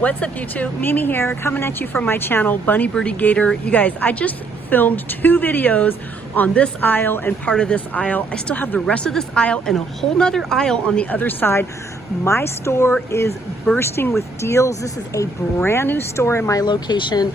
What's up YouTube? Mimi here, coming at you from my channel, Bunny Birdy Gator. You guys, I just filmed 2 videos on this aisle and part of this aisle. I still have the rest of this aisle and a whole nother aisle on the other side. My store is bursting with deals. This is a brand new store in my location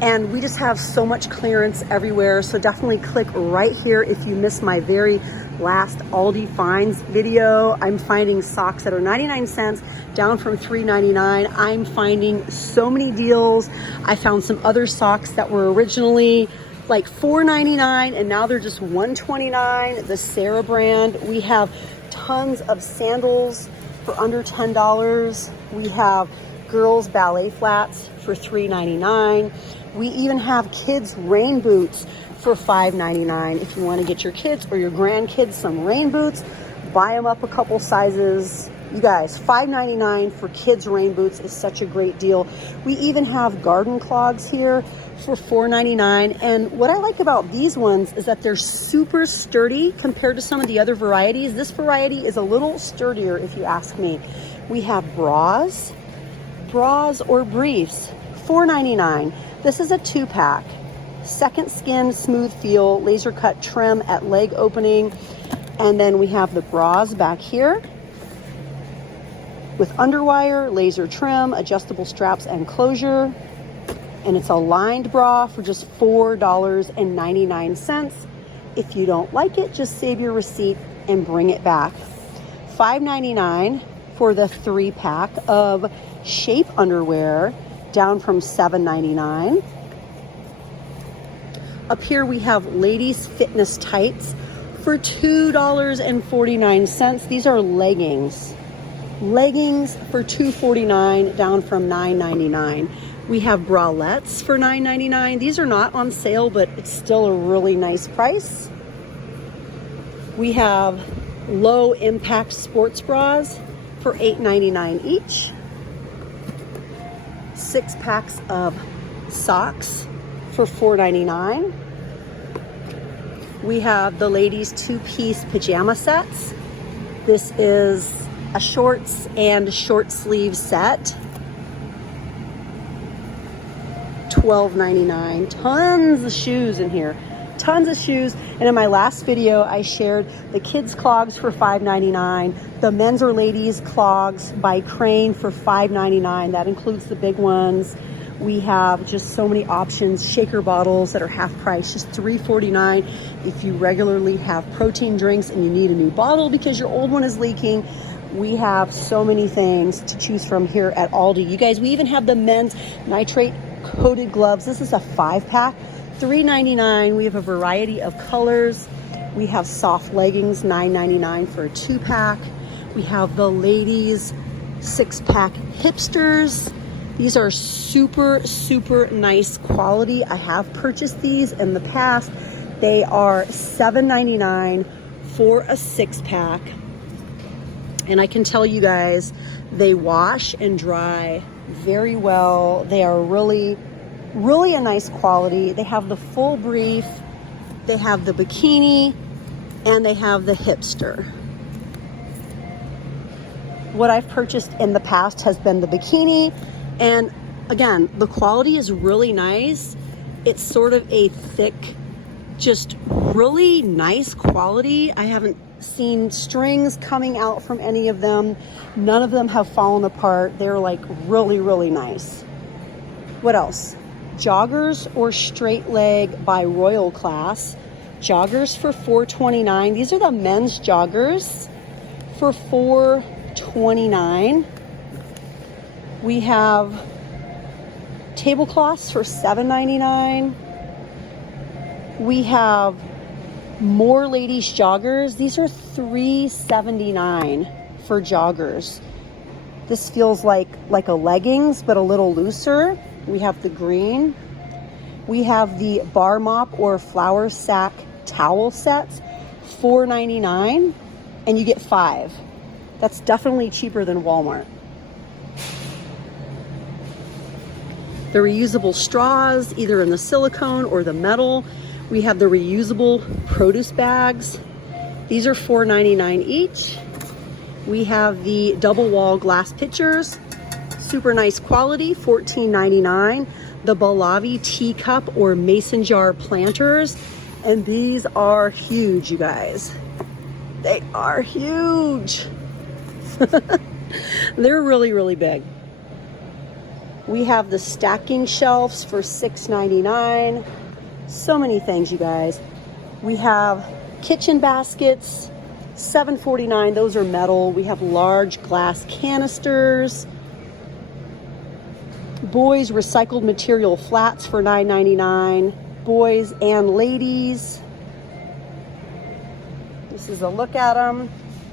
and we just have so much clearance everywhere. So definitely click right here if you missed my very last Aldi Finds video. I'm finding socks that are 99 cents down from $3.99. I'm finding so many deals. I found some other socks that were originally like $4.99 and now they're just $1.29. The Sarah brand. We have tons of sandals for under $10. We have girls ballet flats for $3.99. We even have kids rain boots for $5.99. If you want to get your kids or your grandkids some rain boots, buy them up a couple sizes. You guys, $5.99 for kids rain boots is such a great deal. We even have garden clogs here for $4.99. And what I like about these ones is that they're super sturdy compared to some of the other varieties. This variety is a little sturdier if you ask me. We have bras or briefs, $4.99. This is a 2-pack. Second skin, smooth feel, laser cut trim at leg opening. And then we have the bras back here with underwire, laser trim, adjustable straps and closure. And it's a lined bra for just $4.99. If you don't like it, just save your receipt and bring it back. $5.99 for the 3-pack of Shape underwear, down from $7.99. Up here we have ladies fitness tights for $2.49. These are leggings. Leggings for $2.49, down from $9.99. We have bralettes for $9.99. These are not on sale, but it's still a really nice price. We have low impact sports bras for $8.99 each. 6 packs of socks for $4.99. We have the ladies 2-piece pajama sets. This is a shorts and short sleeve set. $12.99. Tons of shoes in here. Tons of shoes. And in my last video, I shared the kids clogs for $5.99. The men's or ladies clogs by Crane for $5.99. That includes the big ones. We have just so many options. Shaker bottles that are half price, just $3.49. If you regularly have protein drinks and you need a new bottle because your old one is leaking, we have so many things to choose from here at Aldi. You guys, we even have the men's nitrate coated gloves. This is a 5-pack, $3.99. We have a variety of colors. We have soft leggings, $9.99 for a 2-pack. We have the ladies 6-pack hipsters. These are super, super nice quality. I have purchased these in the past. They are $7.99 for a 6-pack. And I can tell you guys, they wash and dry very well. They are really, really a nice quality. They have the full brief, they have the bikini, and they have the hipster. What I've purchased in the past has been the bikini. And again, the quality is really nice. It's sort of a thick, just really nice quality. I haven't seen strings coming out from any of them. None of them have fallen apart. They're like really, really nice. What else? Joggers or straight leg by Royal Class. Joggers for $4.29. These are the men's joggers for $4.29. We have tablecloths for $7.99. We have more ladies joggers. These are $3.79 for joggers. This feels like a leggings, but a little looser. We have the green. We have the bar mop or flour sack towel sets, $4.99, and you get 5. That's definitely cheaper than Walmart. The reusable straws, either in the silicone or the metal. We have the reusable produce bags. These are $4.99 each. We have the double wall glass pitchers, Super nice quality, $14.99. The Balavi teacup or mason jar planters. And these are huge, you guys. They are huge. They're really, really big. We have the stacking shelves for $6.99. So many things, you guys. We have kitchen baskets, $7.49. Those are metal. We have large glass canisters. Boys recycled material flats for $9.99. Boys and ladies. This is a look at them.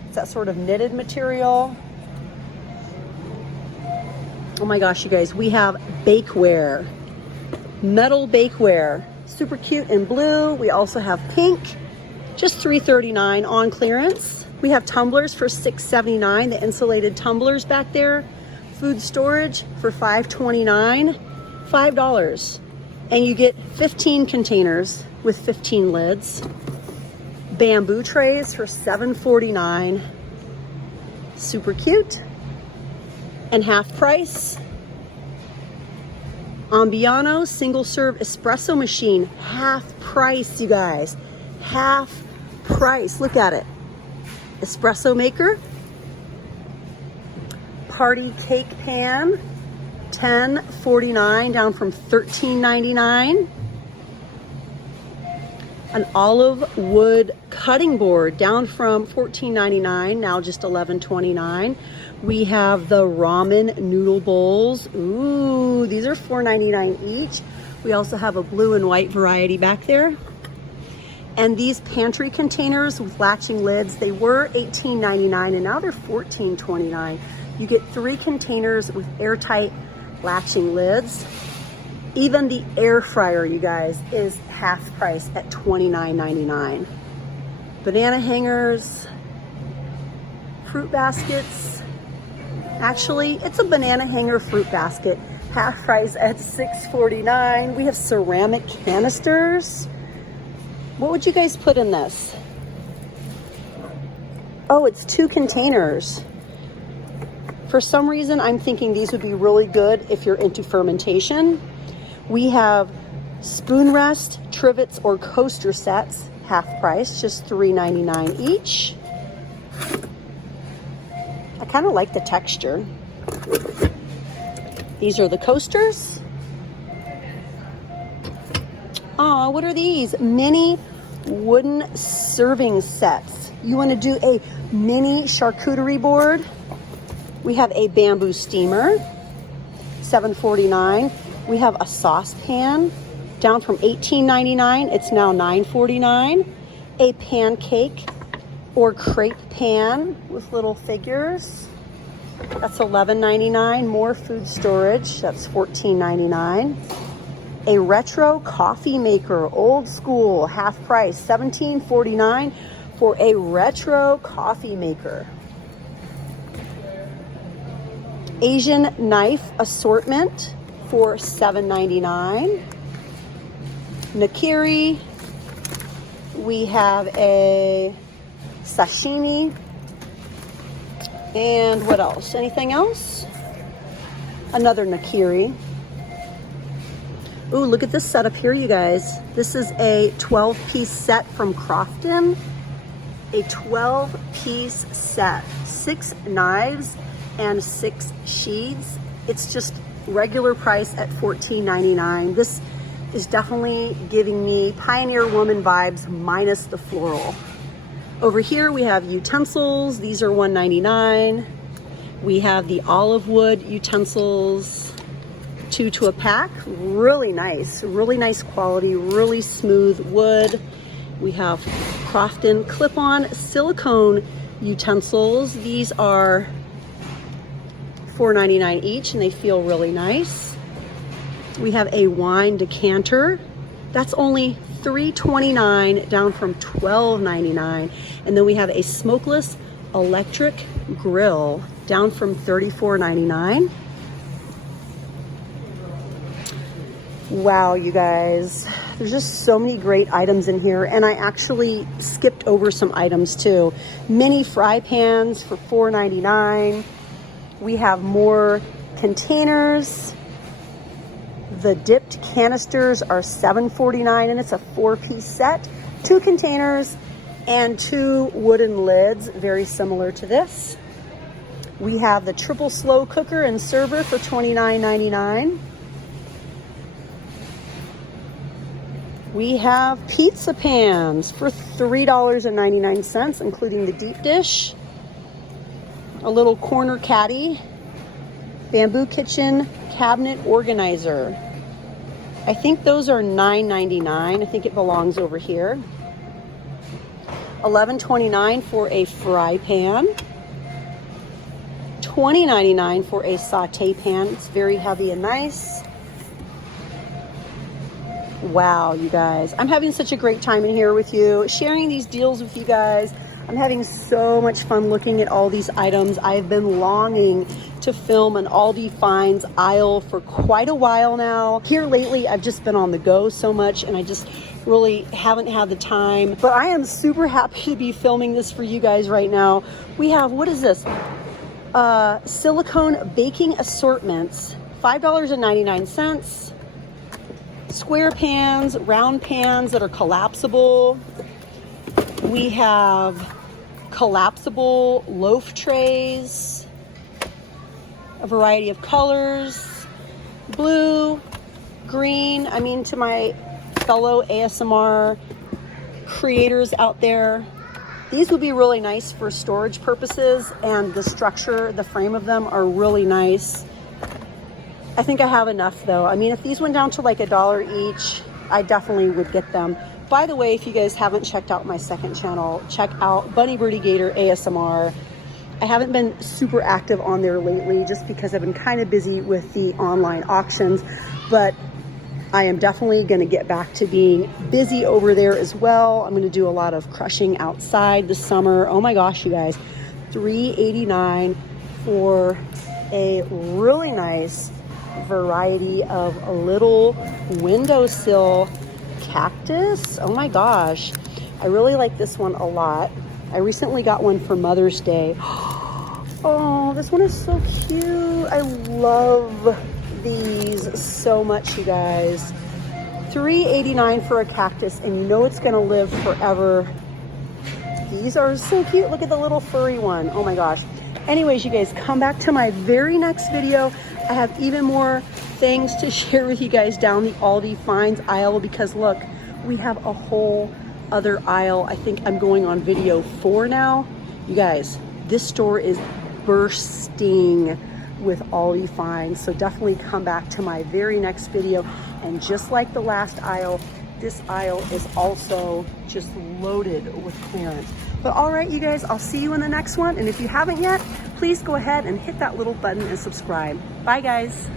It's that sort of knitted material. Oh my gosh, you guys, we have bakeware, metal bakeware, super cute in blue. We also have pink, just $3.39 on clearance. We have tumblers for $6.79, the insulated tumblers back there. Food storage for $5.29, $5. And you get 15 containers with 15 lids. Bamboo trays for $7.49, super cute. And half price. Ambiano single serve espresso machine, half price, you guys. Half price, look at it. Espresso maker. Party cake pan, $10.49 down from $13.99. An olive wood cutting board down from $14.99, now just $11.29. We have the ramen noodle bowls. Ooh, these are $4.99 each. We also have a blue and white variety back there. And these pantry containers with latching lids, they were $18.99 and now they're $14.29. You get 3 containers with airtight latching lids. Even the air fryer, you guys, is half price at $29.99. Banana hangers, fruit baskets. Actually, it's a banana hanger fruit basket, half price at $6.49. We have ceramic canisters. What would you guys put in this? Oh, it's 2 containers. For some reason, I'm thinking these would be really good if you're into fermentation. We have spoon rest, trivets, or coaster sets, half price, just $3.99 each. I kind of like the texture. These are the coasters. Oh, what are these? Mini wooden serving sets. You want to do a mini charcuterie board? We have a bamboo steamer, $7.49. We have a saucepan, down from $18.99. It's now $9.49. A pancake or crepe pan with little figures. That's $11.99. More food storage. That's $14.99. A retro coffee maker, old school, half price, $17.49 for a retro coffee maker. Asian knife assortment for $7.99. Nakiri. We have a sashimi. And what else? Anything else? Another nakiri. Ooh, look at this setup here, you guys. This is a 12-piece set from Crofton. A 12-piece set. 6 knives and 6 sheaths. It's just regular price at $14.99. This is definitely giving me Pioneer Woman vibes minus the floral. Over here we have utensils. These are $1.99. We have the olive wood utensils, 2 to a pack. Really nice quality, really smooth wood. We have Crofton clip-on silicone utensils. These are $4.99 each and they feel really nice. We have a wine decanter. That's only $3.29 down from $12.99. And then we have a smokeless electric grill down from $34.99. Wow, you guys, there's just so many great items in here, and I actually skipped over some items too. Mini fry pans for $4.99. We have more containers. The dipped canisters are $7.49 and it's a 4-piece set. 2 containers and 2 wooden lids, very similar to this. We have the triple slow cooker and server for $29.99. We have pizza pans for $3.99, including the deep dish. A little corner caddy. Bamboo kitchen cabinet organizer. I think those are $9.99. I think it belongs over here. $11.29 for a fry pan. $20.99 for a saute pan. It's very heavy and nice. Wow, you guys, I'm having such a great time in here with you, sharing these deals with you guys. I'm having so much fun looking at all these items. I've been longing to film an Aldi Finds aisle for quite a while now. Here lately, I've just been on the go so much and I just really haven't had the time. But I am super happy to be filming this for you guys right now. We have, what is this? Silicone baking assortments, $5.99. Square pans, round pans that are collapsible. We have collapsible loaf trays, a variety of colors, blue, green. I mean, to my fellow ASMR creators out there, these would be really nice for storage purposes, and the structure, the frame of them are really nice. I think I have enough though. I mean, if these went down to like $1 each, I definitely would get them. By the way, if you guys haven't checked out my second channel, check out Bunny Birdy Gator ASMR. I haven't been super active on there lately just because I've been kind of busy with the online auctions, but I am definitely going to get back to being busy over there as well. I'm going to do a lot of crushing outside this summer. Oh my gosh, you guys, $3.89 for a really nice variety of a little windowsill cactus. Oh my gosh, I really like this one a lot. I recently got one for Mother's Day. Oh, this one is so cute. I love these so much, you guys. $3.89 for a cactus, and you know it's gonna live forever. These are so cute. Look at the little furry one. Oh my gosh. Anyways, you guys, come back to my very next video. I have even more things to share with you guys down the Aldi Finds aisle, because look, we have a whole other aisle. I think I'm going on video 4 now. You guys, this store is bursting with Aldi Finds, so definitely come back to my very next video. And just like the last aisle, this aisle is also just loaded with clearance. But all right, you guys, I'll see you in the next one. And if you haven't yet, please go ahead and hit that little button and subscribe. Bye, guys.